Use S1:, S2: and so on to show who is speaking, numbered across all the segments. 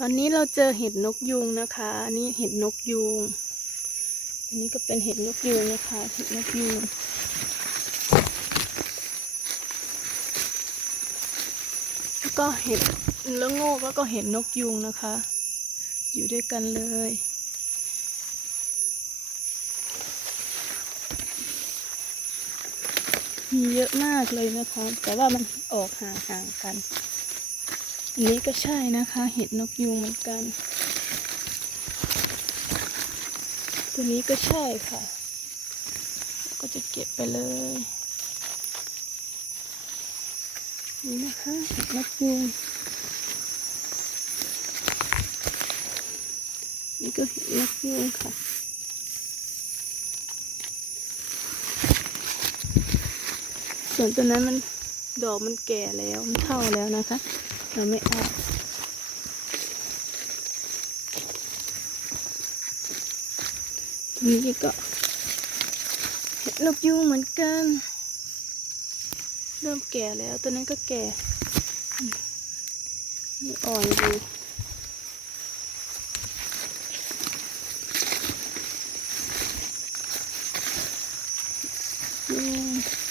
S1: ตอนนี้เราเจอเห็ดนกยูงนะคะอันนี้เห็ดนกยูงอันนี้ก็เป็นเห็ดนกยูงนะคะเห็ดนกยูงแล้วก็เห็ดละโงกแล้วก็เห็ดนกยูงนะคะ อยู่ด้วยกันเลยมีเยอะมากเลยนะคะ แต่ว่ามันออกห่างๆกัน อันนี้ก็ใช่นะคะ เห็ดนกยูงเหมือนกัน ตัวนี้ก็ใช่ค่ะ ก็จะเก็บไปเลย นี่นะคะเห็ดนกยูงนี่ก็เห็ดนกยูงค่ะส่วนตัวนั้นมันดอกมันแก่แล้วมันเท่าแล้วนะคะ เราไม่เอาตัวนี้ก็เห็ดนกยูงเหมือนกัน เริ่มแก่แล้วตัวนั้นก็แก่นี่อ่อนอยู่อืม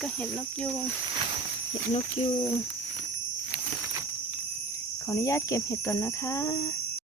S1: ก็เห็ดนกยูงเห็ดนกยูงขออนุญาตเก็บเห็ดก่อนนะคะ